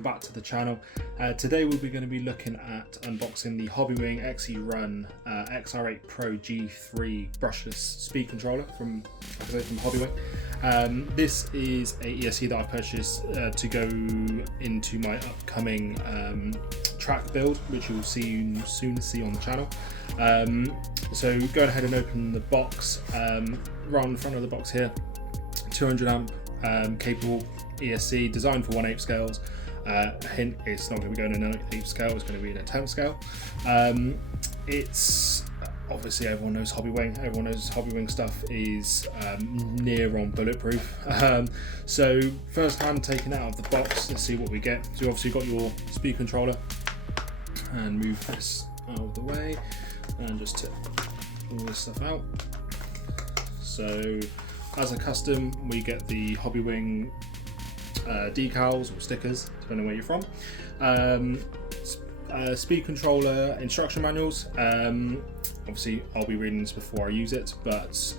welcome back to the channel. Today we'll be going to be looking at unboxing the Hobbywing XR8 Pro G3 brushless speed controller from Hobbywing. This is a ESC that I purchased to go into my upcoming track build, which you'll soon see on the channel. So go ahead and open the box. Right on the front of the box here, 200 amp capable ESC, designed for 1/8 scales. Hint, it's not going to be going in an 1/8 scale, it's going to be in a 10 scale. It's obviously, everyone knows Hobbywing stuff is near on bulletproof. So first hand taking it out of the box, let's see what we get. So you obviously got your speed controller, and move this out of the way and just tip all this stuff out. So as a custom, we get the Hobbywing decals or stickers, depending where you're from. Speed controller instruction manuals. Obviously, I'll be reading this before I use it, but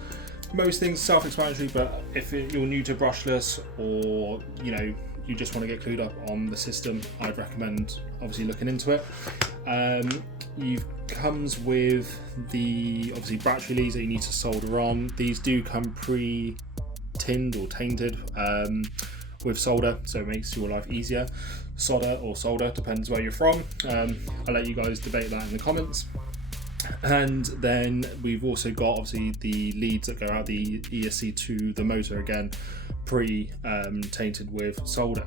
most things self-explanatory. But if you're new to brushless, or you just want to get clued up on the system, I'd recommend obviously looking into it. Comes with the obviously battery leads that you need to solder on. These do come pre-tinned or tainted with solder, so it makes your life easier. Solder depends where you're from. I'll let you guys debate that in the comments. And then we've also got obviously the leads that go out the ESC to the motor, again tainted with solder.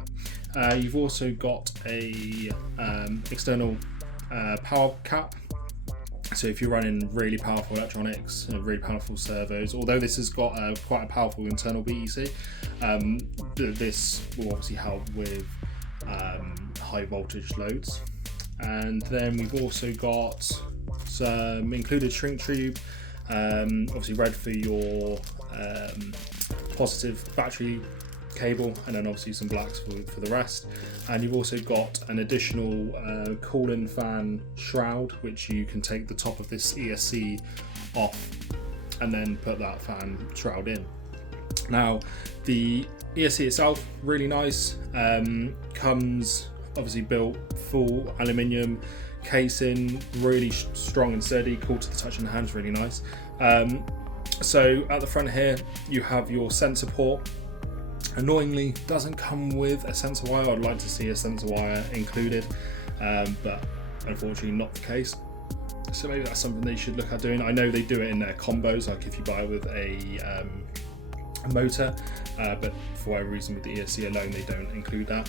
You've also got a external power cap. So if you're running really powerful electronics, really powerful servos, although this has got quite a powerful internal BEC, this will obviously help with high voltage loads. And then we've also got some included shrink tube, obviously red for your positive battery cable, and then obviously some blacks for the rest. And you've also got an additional cooling fan shroud, which you can take the top of this ESC off and then put that fan shroud in. Now the ESC itself, really nice, comes obviously built full aluminium casing, really strong and sturdy, cool to the touch in the hands, really nice. So at the front here you have your sensor port. Annoyingly, doesn't come with a sensor wire. I'd like to see a sensor wire included, but unfortunately not the case. So maybe that's something they should look at doing. I know they do it in their combos, like if you buy with a motor, but for whatever reason with the ESC alone they don't include that.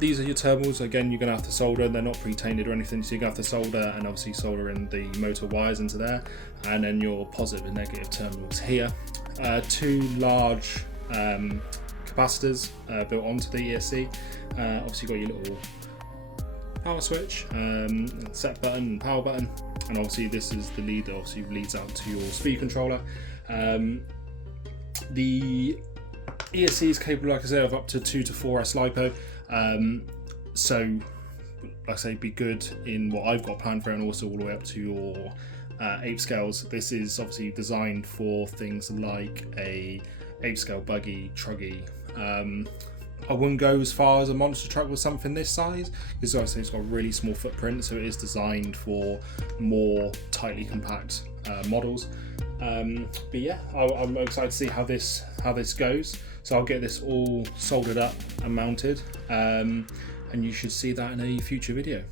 These are your terminals. Again, you're going to have to solder. They're not pre-tainted or anything, so you're going to have to solder and obviously solder in the motor wires into there, and then your positive and negative terminals here. Two large capacitors built onto the ESC. Obviously got your little power switch, set button and power button, and obviously this is the lead that obviously leads out to your speed controller. The ESC is capable, like I said, of up to 2 to 4S LiPo, so like I say, be good in what I've got planned for it, and also all the way up to your 8 scales. This is obviously designed for things like a 8 scale buggy, truggy. I wouldn't go as far as a monster truck with something this size, because obviously it's got a really small footprint, so it is designed for more tightly compact models. But yeah, I'm excited to see how this goes. So I'll get this all soldered up and mounted, and you should see that in a future video.